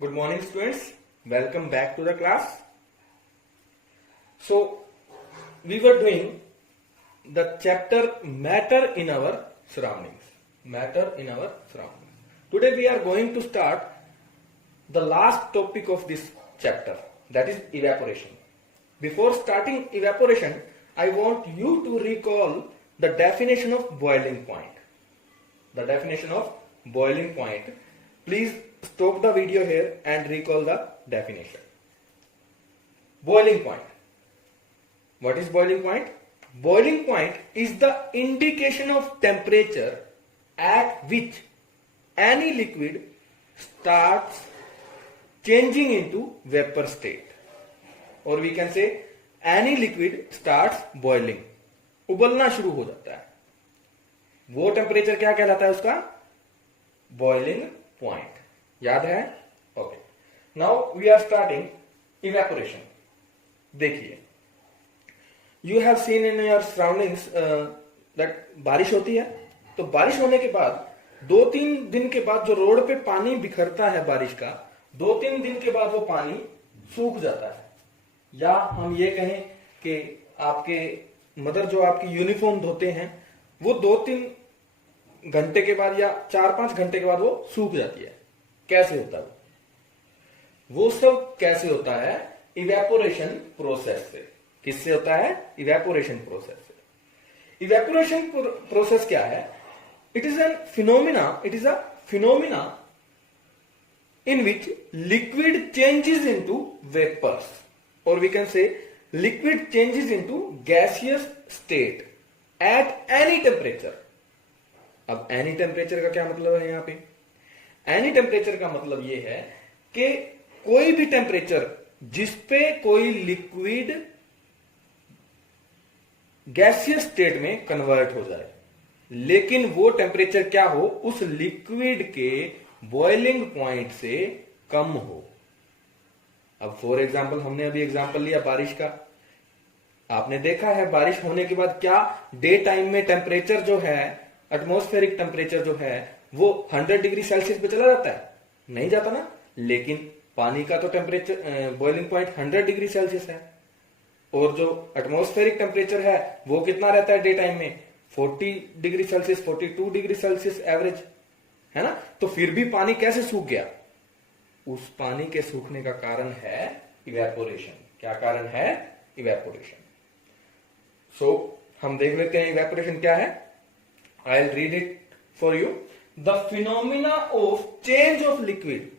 Good morning, students. Welcome back to the class. So, we were doing the chapter Matter in our surroundings. Matter in our surroundings. Today we are going to start the last topic of this chapter, that is evaporation. Before starting evaporation, I want you to recall the definition of boiling point. The definition of boiling point. Please stop the video here and recall the definition. Boiling point. What is boiling point? Boiling point is the indication of temperature at which any liquid starts changing into vapor state, or we can say any liquid starts boiling. उबलना शुरू हो जाता है, वो temperature क्या कहलाता है? उसका boiling point. याद है? Okay. Now we are starting evaporation. देखिए, you have seen in your surroundings that बारिश होती है, तो बारिश होने के बाद 2-3 दिन के बाद जो रोड पे पानी बिखरता है बारिश का, 2-3 दिन के बाद वो पानी सूख जाता है. या हम ये कहें कि आपके मदर जो आपकी यूनिफॉर्म धोते हैं, वो 2-3 घंटे के बाद या 4-5 घंटे के बाद वो सूख जाती है. कैसे होता है वो सब कैसे होता है? इवेपोरेशन प्रोसेस से. किससे होता है? इवेपोरेशन प्रोसेस से. इवेपोरेशन प्रोसेस क्या है? It is a phenomena in which liquid changes into vapors, or we can say liquid changes into gaseous state at any temperature. अब any temperature का क्या मतलब है? यहां पे any temperature का मतलब ये है कि कोई भी टेम्परेचर जिसपे कोई लिक्विड गैसियस स्टेट में कन्वर्ट हो जाए, लेकिन वो टेम्परेचर क्या हो? उस लिक्विड के बॉइलिंग पॉइंट से कम हो. अब फॉर एग्जाम्पल, हमने अभी एग्जाम्पल लिया बारिश का. आपने देखा है बारिश होने के बाद क्या डे टाइम में टेम्परेचर जो है, एटमॉस्फेरिक टेम्परेचर जो है, वो 100 डिग्री सेल्सियस पे चला जाता है? नहीं जाता ना. लेकिन पानी का तो temperature boiling point 100 degree Celsius है, और जो एटमॉस्फेरिक टेम्परेचर है वो कितना रहता है डे टाइम में? 40 degree Celsius, 42 degree Celsius average है ना. तो फिर भी पानी कैसे सूख गया? उस पानी के सूखने का कारण है इवेपोरेशन. क्या कारण है? इवेपोरेशन. सो हम देख लेते हैं इवेपोरेशन क्या है. I will read it for you. The phenomena of change of liquid,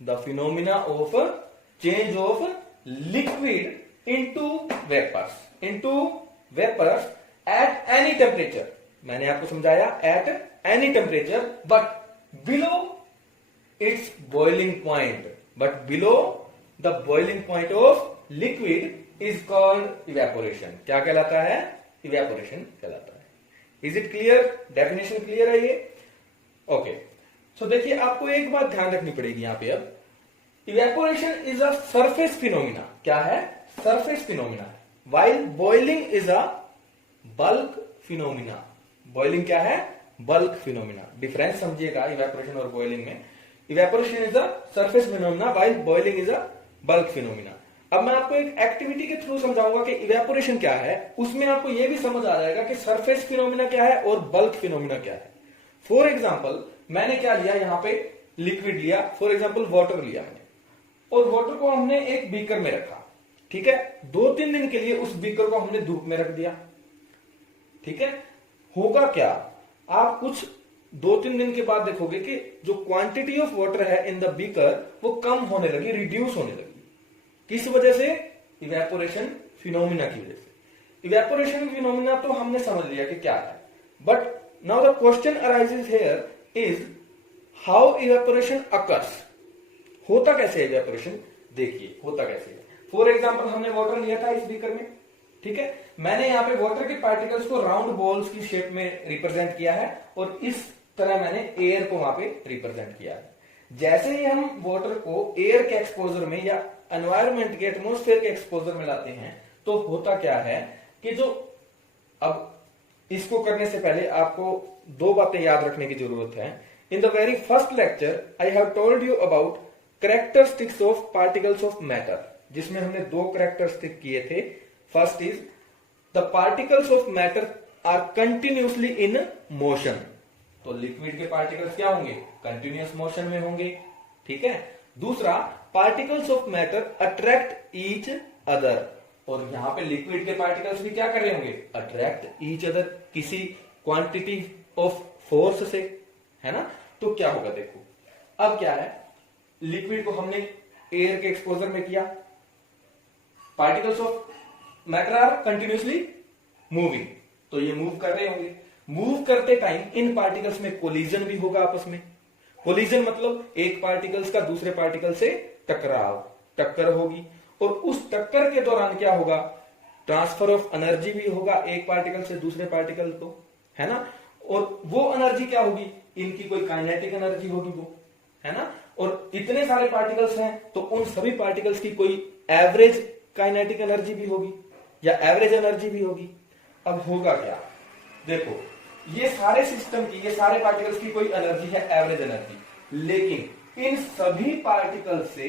the phenomena of change of liquid into vapours at any temperature. मैंने आपको समझाया at any temperature but below its boiling point, but below the boiling point of liquid is called evaporation. क्या कहलाता है? evaporation कहलाता है. Is it clear? definition clear है ये? okay. so देखिए, आपको एक बात ध्यान रखनी पड़ेगी यहां पे. अब evaporation is a surface phenomena. क्या है? surface phenomena. while boiling is a bulk phenomena. boiling क्या है? Bulk phenomena. डिफरेंस समझिएगा इवेपोरेशन और बॉइलिंग में. Evaporation is a surface phenomena while boiling is a bulk phenomena. अब मैं आपको एक एक्टिविटी के थ्रू समझाऊंगा कि इवेपोरेशन क्या है. उसमें आपको यह भी समझ आ जाएगा कि सरफेस फिनोमिना क्या है और बल्क फिनोमिना क्या है. फॉर एग्जाम्पल, मैंने क्या लिया यहां पे? लिक्विड लिया. फॉर एग्जाम्पल वाटर लिया मैंने, और वाटर को हमने एक बीकर में रखा. ठीक है. 2-3 दिन के लिए उस बीकर को हमने धूप में रख दिया. ठीक है. होगा क्या? आप कुछ 2-3 दिन के बाद देखोगे कि जो क्वांटिटी ऑफ वाटर है इन द बीकर वो कम होने लगी, रिड्यूस होने लगी. किस वजह से? इवेपोरेशन फिनोमिना की वजह से. इवेपोरेशन फिनोमिना तो हमने समझ लिया कि क्या है, but now the question arises here is how evaporation occurs. होता कैसे इवेपोरेशन? देखिए होता कैसे है. फॉर एग्जाम्पल, हमने वाटर लिया था इस बीकर में. ठीक है. मैंने यहाँ पे वाटर के पार्टिकल्स को राउंड बॉल्स की शेप में रिप्रेजेंट किया है, और इस तरह मैंने एयर को वहां पे रिप्रेजेंट किया है. जैसे ही हम वाटर को एयर के एक्सपोजर में या एनवायरमेंट के एटमॉस्फेयर के एक्सपोजर में लाते हैं, तो होता क्या है कि जो, अब इसको करने से पहले आपको 2 बातें याद रखने की जरूरत है. In the very first lecture, I have told you about characteristics of particles of matter, जिसमें हमने दो कैरेक्टरिस्टिक किए थे। First is the particles of matter are continuously in motion. तो लिक्विड के पार्टिकल्स क्या होंगे? कंटिन्यूअस मोशन में होंगे, ठीक है। दूसरा, particles of matter attract each other, और यहां पे लिक्विड के पार्टिकल्स भी क्या कर रहे होंगे? अट्रैक्ट ईच अदर, किसी क्वांटिटी ऑफ फोर्स से, है ना। तो क्या होगा देखो, अब क्या है, लिक्विड को हमने एयर के एक्सपोजर में किया, particles of matter are continuously moving, तो ये मूव कर रहे होंगे। मूव करते टाइम इन पार्टिकल्स में कोलिजन भी होगा आपस में। कोलिजन मतलब एक पार्टिकल्स का दूसरे पार्टिकल से टकराव, टक्कर होगी, और उस टक्कर के दौरान क्या होगा? ट्रांसफर ऑफ एनर्जी भी होगा एक पार्टिकल से दूसरे पार्टिकल को, है ना। और वो एनर्जी क्या होगी? इनकी कोई काइनेटिक एनर्जी होगी वो, है ना। और इतने सारे पार्टिकल्स हैं तो उन सभी पार्टिकल्स की कोई एवरेज काइनेटिक एनर्जी भी होगी या एवरेज एनर्जी भी होगी। अब होगा क्या देखो, ये सारे सिस्टम की, ये सारे पार्टिकल्स की कोई एनर्जी है एवरेज एनर्जी, लेकिन इन सभी पार्टिकल से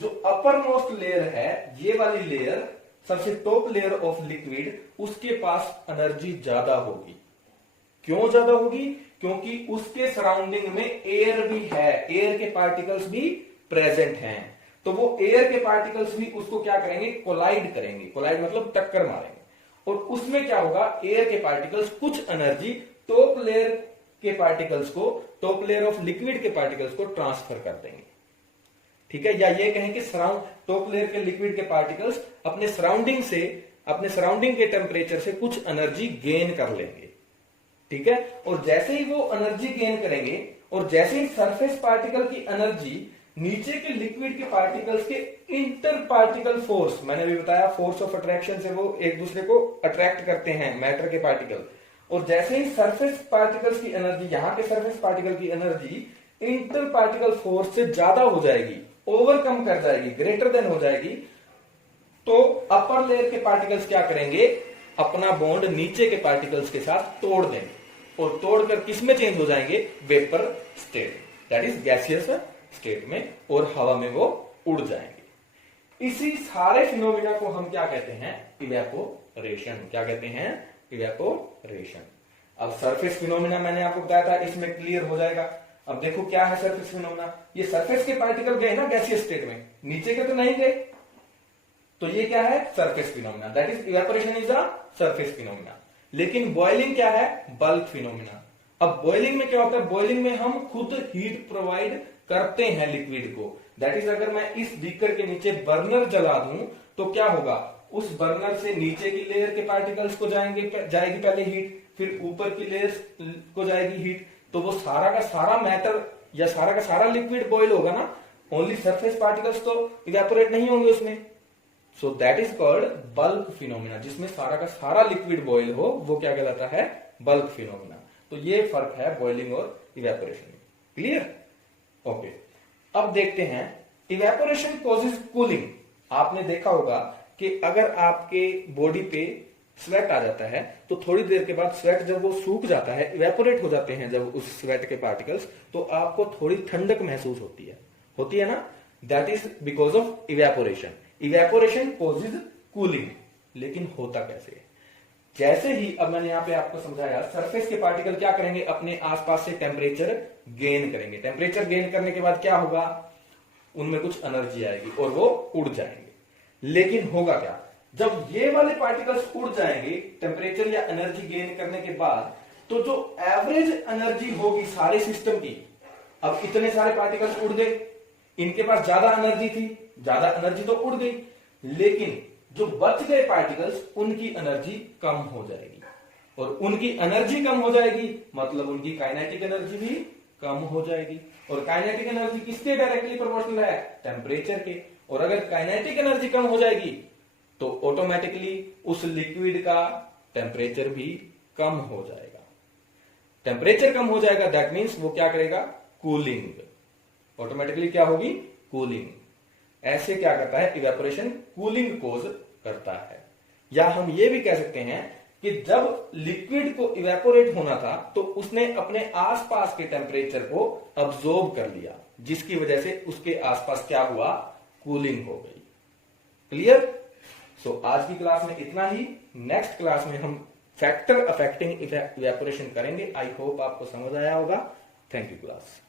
जो अपर मोस्ट लेयर है, ये वाली लेयर, सबसे टॉप लेयर ऑफ लिक्विड, उसके पास एनर्जी ज्यादा होगी। क्यों ज्यादा होगी? क्योंकि उसके सराउंडिंग में एयर भी है, एयर के पार्टिकल्स भी प्रेजेंट हैं। तो वो एयर के पार्टिकल्स भी उसको क्या करेंगे? कोलाइड करेंगे। कोलाइड मतलब टक्कर मारेंगे, और उसमें क्या होगा? एयर के पार्टिकल्स कुछ एनर्जी टॉप लेयर के पार्टिकल्स को, टॉप लेयर ऑफ लिक्विड के पार्टिकल्स को ट्रांसफर कर देंगे, ठीक है। या ये कहें कि टॉप लेयर के लिक्विड के पार्टिकल्स अपने सराउंडिंग से, अपने सराउंडिंग के टेम्परेचर से कुछ एनर्जी गेन कर लेंगे, ठीक है। और जैसे ही वो एनर्जी गेन करेंगे, और जैसे ही सरफेस पार्टिकल की एनर्जी नीचे के लिक्विड के पार्टिकल्स के इंटर पार्टिकल फोर्स, मैंने अभी बताया फोर्स ऑफ अट्रैक्शन से वो एक दूसरे को अट्रैक्ट करते हैं मैटर के पार्टिकल, और जैसे ही सरफेस पार्टिकल्स की एनर्जी, यहां के सरफेस पार्टिकल की एनर्जी इंटर पार्टिकल फोर्स से ज्यादा हो जाएगी, ओवरकम कर जाएगी, ग्रेटर देन हो जाएगी, तो अपर लेयर के पार्टिकल्स क्या करेंगे? अपना बॉन्ड नीचे के पार्टिकल्स के साथ तोड़ देंगे, और तोड़कर किस में चेंज हो जाएंगे? Vapour state, that is gaseous state में, और हवा में वो उड़ जाएंगे। इसी सारे फिनोमिना को हम क्या कहते हैं? इवेपोरेशन। क्या कहते हैं? इवेपोरेशन। अब सरफेस फिनोमिना मैंने आपको बताया था, इसमें क्लियर हो जाएगा। अब देखो क्या है सरफेस फिनोमिना। ये सरफेस के पार्टिकल गए ना गैसियस स्टेट में, नीचे के तो नहीं गए, तो ये क्या है? Surface phenomena, that is evaporation is a surface phenomena. लेकिन बॉइलिंग क्या है? Bulk phenomena. अब बॉइलिंग में क्या होता है? बॉइलिंग में हम खुद हीट प्रोवाइड करते हैं लिक्विड को, दैट इज अगर मैं इस बीकर के नीचे बर्नर जला दूं तो क्या होगा? उस बर्नर से नीचे की लेयर के पार्टिकल्स को जाएगी पहले हीट, फिर ऊपर की लेयर को जाएगी हीट, तो वो सारा का सारा मैटर या सारा का सारा लिक्विड बॉइल होगा ना, ओनली सरफेस पार्टिकल्स तो इवेपोरेट नहीं होंगे उसमें। So that is called bulk phenomena, जिसमें सारा का सारा लिक्विड बॉइल हो, वो क्या कहलाता है? Bulk phenomena. तो ये फर्क है बॉइलिंग और इवेपोरेशन में। क्लियर? ओके, अब देखते हैं इवेपोरेशन कॉजेज कूलिंग। आपने देखा होगा कि अगर आपके बॉडी पे स्वेट आ जाता है तो थोड़ी देर के बाद स्वेट जब वो सूख जाता है, इवेपोरेट हो जाते हैं जब उस स्वेट के पार्टिकल्स, तो आपको थोड़ी ठंडक महसूस होती है ना। That is because of evaporation. Evaporation causes cooling. लेकिन होता कैसे? जैसे ही अब मैंने यहां पे आपको समझाया, सरफेस के पार्टिकल क्या करेंगे? अपने आसपास से टेम्परेचर गेन करेंगे। टेम्परेचर गेन करने के बाद क्या होगा? उनमें कुछ एनर्जी आएगी और वो उड़ जाएंगे। लेकिन होगा क्या? जब ये वाले पार्टिकल्स उड़ जाएंगे टेम्परेचर या एनर्जी गेन करने के बाद, तो जो एवरेज एनर्जी होगी सारे सिस्टम की, अब इतने सारे पार्टिकल्स उड़ गए, इनके पास ज्यादा एनर्जी थी, ज्यादा एनर्जी तो उड़ गई, लेकिन जो बच गए पार्टिकल्स उनकी एनर्जी कम हो जाएगी, और उनकी एनर्जी कम हो जाएगी मतलब उनकी काइनेटिक एनर्जी भी कम हो जाएगी। और काइनेटिक एनर्जी किसके डायरेक्टली प्रोपोर्शनल है? टेम्परेचर के। और अगर काइनेटिक एनर्जी कम हो जाएगी तो ऑटोमेटिकली उस लिक्विड का टेम्परेचर भी कम हो जाएगा। टेम्परेचर कम हो जाएगा, दैट मीन्स वो क्या करेगा? कूलिंग। ऑटोमेटिकली क्या होगी? कूलिंग। ऐसे क्या करता है? इवेपोरेशन कूलिंग कोज करता है। या हम ये भी कह सकते हैं कि जब लिक्विड को इवेपोरेट होना था तो उसने अपने आसपास के टेम्परेचर को अब्सॉर्ब कर लिया। जिसकी वजह से उसके आसपास क्या हुआ, कूलिंग हो गई। क्लियर? सो आज की क्लास में इतना ही। नेक्स्ट क्लास में हम फैक्टर अफेक्टिंग इवेपोरेशन करेंगे। आई होप आपको समझ आया होगा। Thank you class.